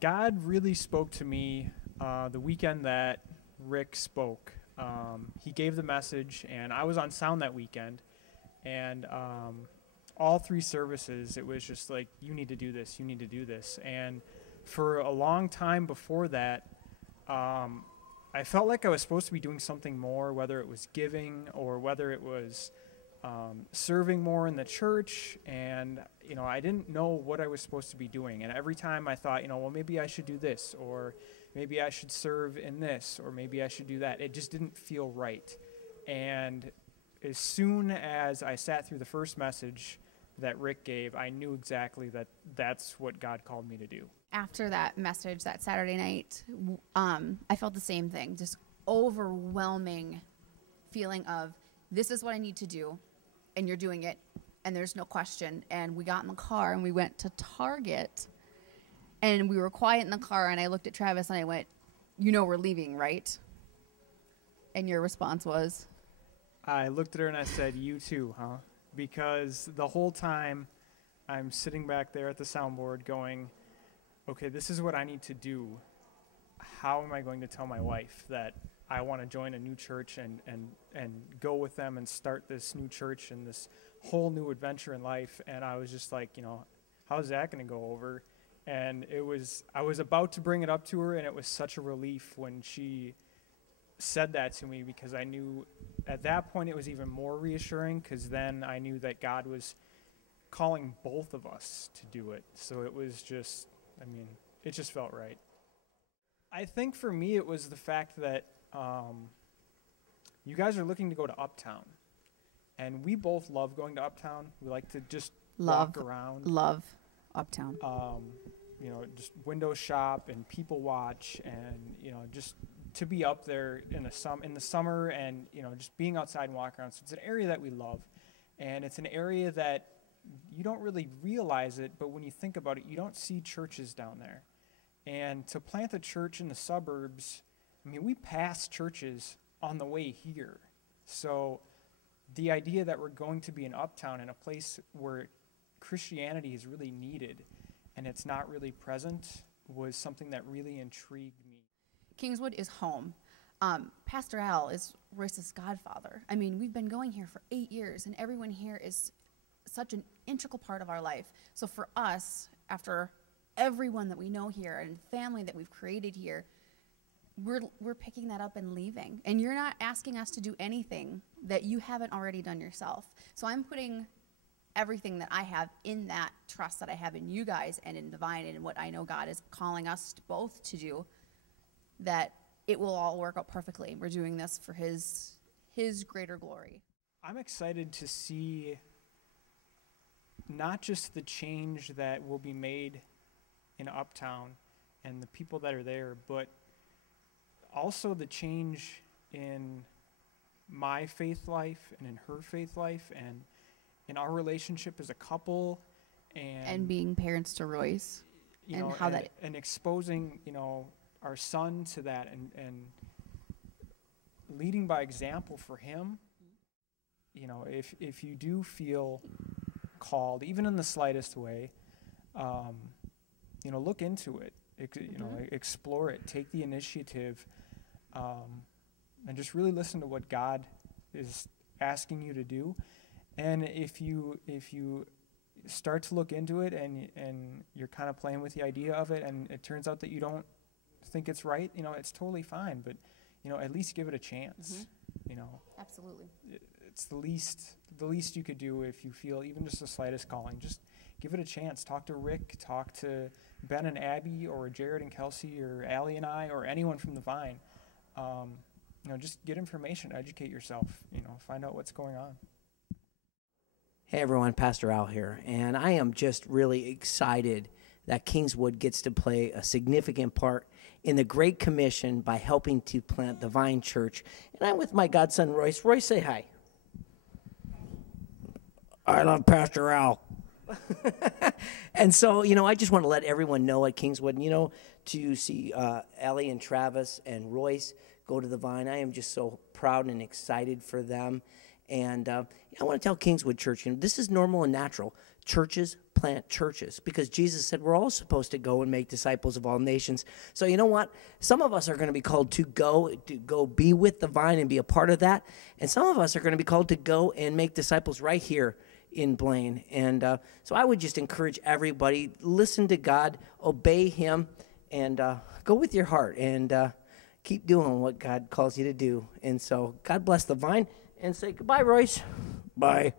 God really spoke to me the weekend that Rick spoke. He gave the message, and I was on sound that weekend. And all three services, it was just like, you need to do this, you need to do this. And for a long time before that, I felt like I was supposed to be doing something more, whether it was giving or whether it was serving more in the church. And, I didn't know what I was supposed to be doing. And every time I thought, well, maybe I should do this, or maybe I should serve in this, or maybe I should do that. It just didn't feel right. And as soon as I sat through the first message that Rick gave, I knew exactly that that's what God called me to do. After that message that Saturday night, I felt the same thing, just overwhelming feeling of, this is what I need to do, and you're doing it, and there's no question. And we got in the car, and we went to Target, and we were quiet in the car, and I looked at Travis, and I went, we're leaving, right? And your response was? I looked at her, and I said, you too, huh? Because the whole time, I'm sitting back there at the soundboard going, okay, this is what I need to do. How am I going to tell my wife that I want to join a new church and go with them and start this new church and this whole new adventure in life? And I was just like, how's that going to go over? And I was about to bring it up to her, and it was such a relief when she said that to me, because I knew at that point it was even more reassuring, because then I knew that God was calling both of us to do it. So it was just, it just felt right. I think for me it was the fact that you guys are looking to go to Uptown. And we both love going to Uptown. We like to just walk around. Love Uptown. Just window shop and people watch, and, just to be up there in the summer and, just being outside and walking around. So it's an area that we love. And it's an area that you don't really realize it, but when you think about it, you don't see churches down there. And to plant a church in the suburbs, we pass churches on the way here. So the idea that we're going to be in Uptown, in a place where Christianity is really needed and it's not really present, was something that really intrigued me. Kingswood is home. Pastor Al is Royce's godfather. We've been going here for 8 years, and everyone here is such an integral part of our life. So for us, after everyone that we know here and family that we've created here, we're picking that up and leaving. And you're not asking us to do anything that you haven't already done yourself. So I'm putting everything that I have in that trust that I have in you guys and in Divine, and in what I know God is calling us both to do, that it will all work out perfectly. We're doing this for his greater glory. I'm excited to see not just the change that will be made in Uptown and the people that are there, but also the change in my faith life and in her faith life and in our relationship as a couple, and being parents to Royce, and exposing our son to that, and leading by example for him. If you do feel called, even in the slightest way, look into it. Explore it. Take the initiative, and just really listen to what God is asking you to do. And if you start to look into it and you're kind of playing with the idea of it, and it turns out that you don't think it's right, it's totally fine. But at least give it a chance. Absolutely. It's the least you could do if you feel even just the slightest calling. Just give it a chance. Talk to Rick. Talk to Ben and Abby, or Jared and Kelsey, or Allie and I, or anyone from the Vine. Just get information. Educate yourself. Find out what's going on. Hey everyone, Pastor Al here, and I am just really excited that Kingswood gets to play a significant part in the Great Commission by helping to plant the Vine Church. And I'm with my godson, Royce. Royce, say hi. I love Pastor Al. And so, I just want to let everyone know at Kingswood, to see Ellie and Travis and Royce go to the Vine. I am just so proud and excited for them. And I want to tell Kingswood Church, this is normal and natural churches plant churches, because Jesus said we're all supposed to go and make disciples of all nations. So you know what? Some of us are going to be called to go be with the vine and be a part of that. And some of us are going to be called to go and make disciples right here in Blaine. And so I would just encourage everybody, listen to God, obey him, and go with your heart and keep doing what God calls you to do. And so God bless the vine, and say goodbye, Royce. Bye.